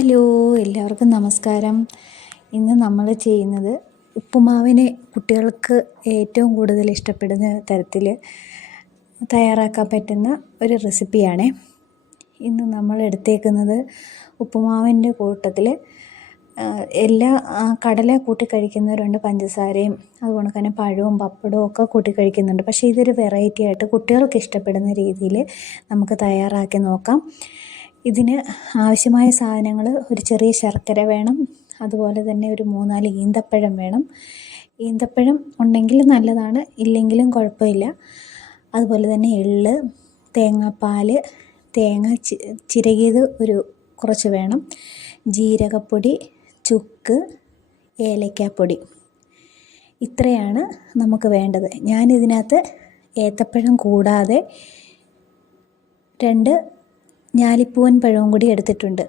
Hello, എല്ലാവർക്കും നമസ്കാരം. ഇന്ന് നമ്മൾ ചെയ്യുന്നത് ഉപ്പുമാവിനെ കുട്ടികൾക്ക് ഏറ്റവും കൂടുതൽ ഇഷ്ടപ്പെടുന്ന തരത്തിൽ തയ്യാറാക്കാൻ പറ്റുന്ന ഒരു റെസിപ്പിയാണ്. ഇന്ന് നമ്മൾ എടുത്തേക്കുന്നത് ഉപ്പുമാവിൻ്റെ കൂട്ടത്തിൽ എല്ലാ കടല കൂട്ടി കഴിക്കുന്നവരുണ്ട്, പഞ്ചസാരയും അതുപോലെ തന്നെ പഴവും പപ്പടവും ഒക്കെ കൂട്ടി കഴിക്കുന്നുണ്ട്. പക്ഷേ ഇതൊരു വെറൈറ്റി ആയിട്ട് കുട്ടികൾക്ക് ഇഷ്ടപ്പെടുന്ന രീതിയിൽ നമുക്ക് തയ്യാറാക്കി നോക്കാം. ഇതിന് ആവശ്യമായ സാധനങ്ങൾ: ഒരു ചെറിയ ശർക്കര വേണം, അതുപോലെ തന്നെ ഒരു 3-4 ഈന്തപ്പഴം വേണം. ഈന്തപ്പഴം ഉണ്ടെങ്കിൽ നല്ലതാണ്, ഇല്ലെങ്കിലും കുഴപ്പമില്ല. അതുപോലെ തന്നെ എള്ള്, തേങ്ങാപ്പാൽ, തേങ്ങ ചിരകിയത് കുറച്ച് വേണം, ജീരകപ്പൊടി, ചുക്ക്, ഏലക്കാപ്പൊടി. ഇത്രയാണ് നമുക്ക് വേണ്ടത്. ഞാനിതിനകത്ത് ഏത്തപ്പഴം കൂടാതെ 2 ഞാലിപ്പൂവൻ പഴവും കൂടി എടുത്തിട്ടുണ്ട്.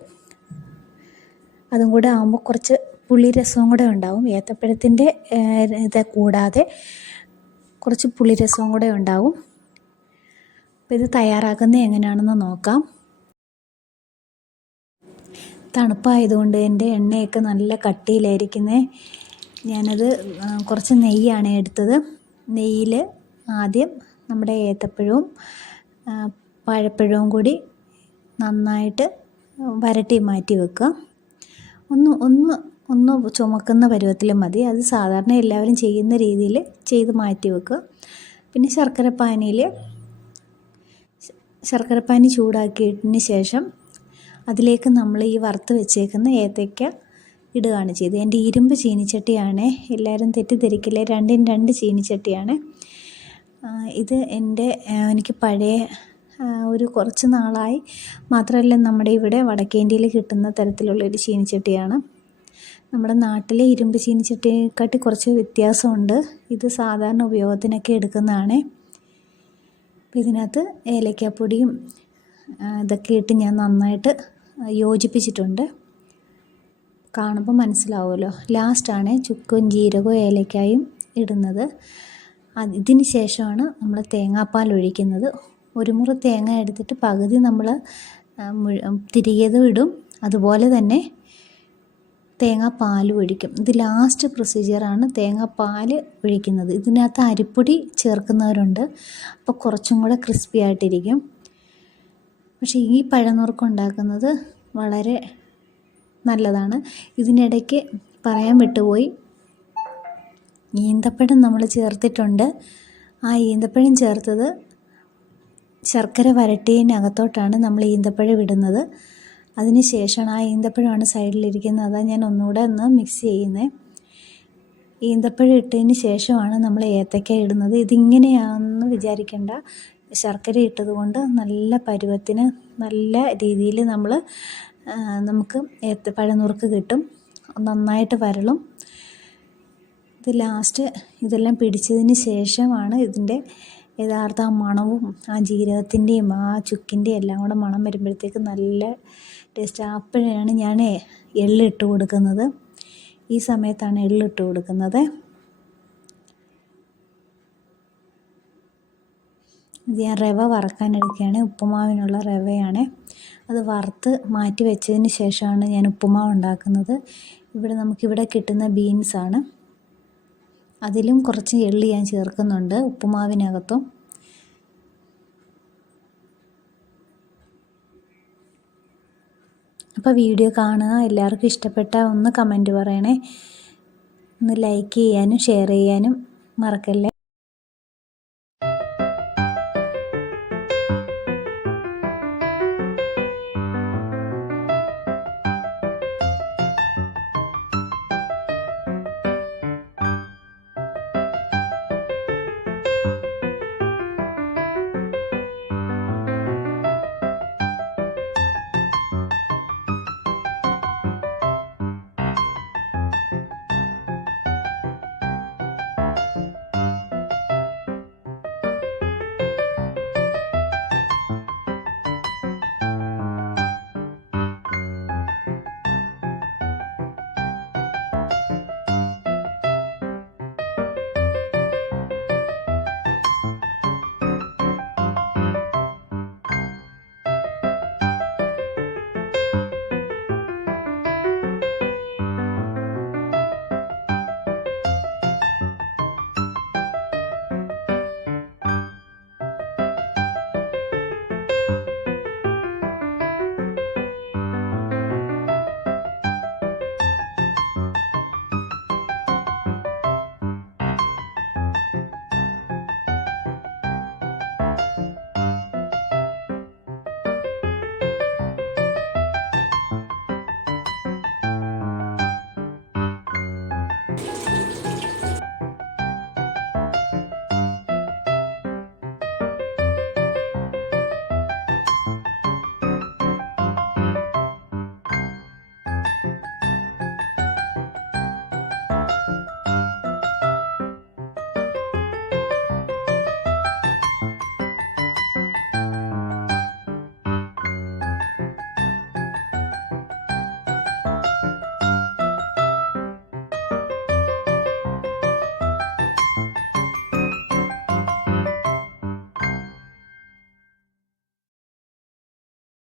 അതും കൂടെ ആകുമ്പോൾ കുറച്ച് പുളിരസവും കൂടെ ഉണ്ടാവും. ഏത്തപ്പഴത്തിൻ്റെ ഇത് കൂടാതെ കുറച്ച് പുളിരസവും കൂടെ ഉണ്ടാവും. അപ്പോൾ ഇത് തയ്യാറാക്കുന്നത് എങ്ങനെയാണെന്ന് നോക്കാം. തണുപ്പായതുകൊണ്ട് എൻ്റെ എണ്ണയൊക്കെ നല്ല കട്ടിയിലായിരിക്കുന്നത്. ഞാനത് കുറച്ച് നെയ്യാണ് എടുത്തത്. നെയ്യിൽ ആദ്യം നമ്മുടെ ഏത്തപ്പഴവും വാഴപ്പഴവും കൂടി നന്നായിട്ട് വരട്ടി മാറ്റി വെക്കുക. ഒന്ന് ചുമക്കുന്ന പരുവത്തിൽ മതി. അത് സാധാരണ എല്ലാവരും ചെയ്യുന്ന രീതിയിൽ ചെയ്ത് മാറ്റി വെക്കുക. പിന്നെ ശർക്കരപ്പാനി ചൂടാക്കിയതിന് ശേഷം അതിലേക്ക് നമ്മൾ ഈ വറുത്ത് വെച്ചേക്കുന്ന ഏത്തയ്ക്ക ഇടുകയാണ് ചെയ്തത്. എൻ്റെ ഇരുമ്പ് ചീനിച്ചട്ടിയാണ്, എല്ലാവരും തെറ്റിദ്ധരിക്കില്ലേ, 2 ചീനിച്ചട്ടിയാണ് ഇത്. എനിക്ക് പഴയ ഒരു കുറച്ച് നാളായി, മാത്രമല്ല നമ്മുടെ ഇവിടെ വടക്കേ ഇന്ത്യയിൽ കിട്ടുന്ന തരത്തിലുള്ളൊരു ചീനിച്ചട്ടിയാണ്. നമ്മുടെ നാട്ടിലെ ഇരുമ്പ് ചീനിച്ചട്ടിയെക്കാട്ടി കുറച്ച് വ്യത്യാസമുണ്ട്. ഇത് സാധാരണ ഉപയോഗത്തിനൊക്കെ എടുക്കുന്നതാണ്. ഇതിനകത്ത് ഏലക്കാപ്പൊടിയും ഇതൊക്കെ ഇട്ട് ഞാൻ നന്നായിട്ട് യോജിപ്പിച്ചിട്ടുണ്ട്. കാണുമ്പോൾ മനസ്സിലാവുമല്ലോ. ലാസ്റ്റാണ് ചുക്കും ജീരകവും ഏലക്കായും ഇടുന്നത്. ഇതിന് ശേഷമാണ് നമ്മൾ തേങ്ങാപ്പാൽ ഒഴിക്കുന്നത്. 1 മുറി തേങ്ങ എടുത്തിട്ട് പകുതി നമ്മൾ തിരികെതും ഇടും, അതുപോലെ തന്നെ തേങ്ങാപ്പാലും ഒഴിക്കും. ഇത് ലാസ്റ്റ് പ്രൊസീജിയറാണ്, തേങ്ങാപ്പാൽ ഒഴിക്കുന്നത്. ഇതിനകത്ത് അരിപ്പൊടി ചേർക്കുന്നവരുണ്ട്, അപ്പോൾ കുറച്ചും കൂടെ ക്രിസ്പി ആയിട്ടിരിക്കും. പക്ഷേ ഈ പഴനുറുക്ക് ഉണ്ടാക്കുന്നത് വളരെ നല്ലതാണ്. ഇതിനിടയ്ക്ക് പറയാൻ വിട്ടുപോയി, ഈന്തപ്പഴം നമ്മൾ ചേർത്തിട്ടുണ്ട്. ആ ഈന്തപ്പഴം ചേർത്തത് ശർക്കര വരട്ടിയതിനകത്തോട്ടാണ് നമ്മൾ ഈന്തപ്പഴം ഇടുന്നത്. അതിന് ശേഷമാണ്, ആ ഈന്തപ്പഴമാണ് സൈഡിലിരിക്കുന്നത്, അതാണ് ഞാൻ ഒന്നുകൂടെ മിക്സ് ചെയ്യുന്നത്. ഈന്തപ്പഴം ഇട്ടതിന് ശേഷമാണ് നമ്മൾ ഏത്തക്ക ഇടുന്നത്. ഇതിങ്ങനെയാണെന്ന് വിചാരിക്കേണ്ട, ശർക്കര ഇട്ടത് കൊണ്ട് നല്ല പരുവത്തിന് നല്ല രീതിയിൽ നമുക്ക് പഴനുറുക്ക് കിട്ടും, നന്നായിട്ട് വരളും. ഇത് ലാസ്റ്റ് ഇതെല്ലാം പിടിച്ചതിന് ശേഷമാണ് ഇതിൻ്റെ യഥാർത്ഥ മണവും ആ ജീരകത്തിൻ്റെയും ആ ചുക്കിൻ്റെയും എല്ലാം കൂടെ മണം വരുമ്പോഴത്തേക്ക് നല്ല ടേസ്റ്റ്. അപ്പോഴാണ് ഞാൻ എള്ളിട്ട് കൊടുക്കുന്നത്. ഈ സമയത്താണ് എള്ളിട്ട് കൊടുക്കുന്നത്. ഇത് ഞാൻ റവ വറക്കാനെടുക്കുകയാണ്. ഉപ്പുമാവിനുള്ള റവയാണ്. അത് വറുത്ത് മാറ്റി വെച്ചതിന് ശേഷമാണ് ഞാൻ ഉപ്പുമാവ് ഉണ്ടാക്കുന്നത്. നമുക്കിവിടെ കിട്ടുന്ന ബീൻസാണ്. അതിലും കുറച്ച് എള്ളി ഞാൻ ചേർക്കുന്നുണ്ട് ഉപ്പുമാവിനകത്തും. അപ്പോൾ വീഡിയോ കാണുക. എല്ലാവർക്കും ഇഷ്ടപ്പെട്ടാൽ ഒന്ന് കമൻറ്റ് പറയണേ. ഒന്ന് ലൈക്ക് ചെയ്യാനും ഷെയർ ചെയ്യാനും മറക്കല്ലേ.